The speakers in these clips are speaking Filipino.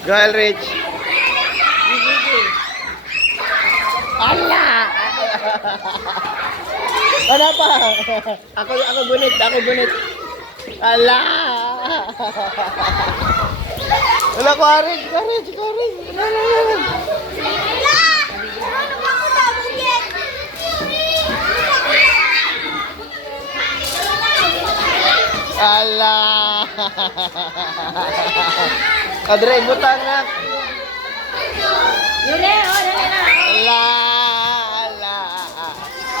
Go, Elrich. Ala! Ano pa? Ako gunit. Ala! Wala ko, courage. Ala! Adre, butang na. Yun eh, oh, dali na. Ala.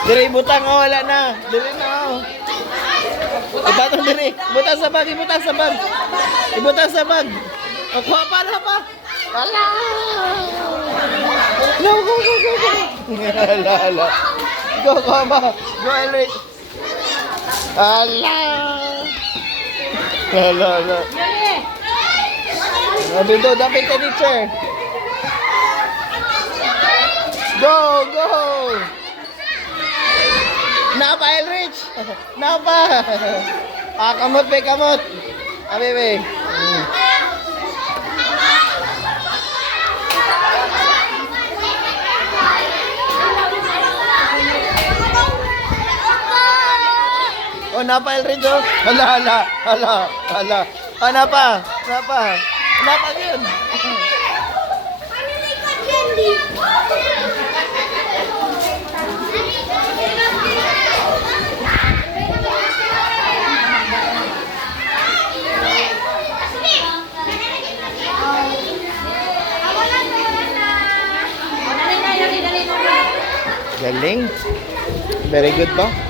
Dire, butang, oh, wala na. Dire na, oh. Ibatang dire. Ibutang sa bag. Ibutang sa bag. O, kuha pa. Ala! No, go. Ala. Go, ba? Go, Elrich. Ala! Ala. Yun eh. Nabindo, dapat ka teacher. Go! Napa, Elrich? Napa? Kamot. Bebe. Oh, napa, Elrich, oh. Hala. Napa yun. Galing. Very good ba?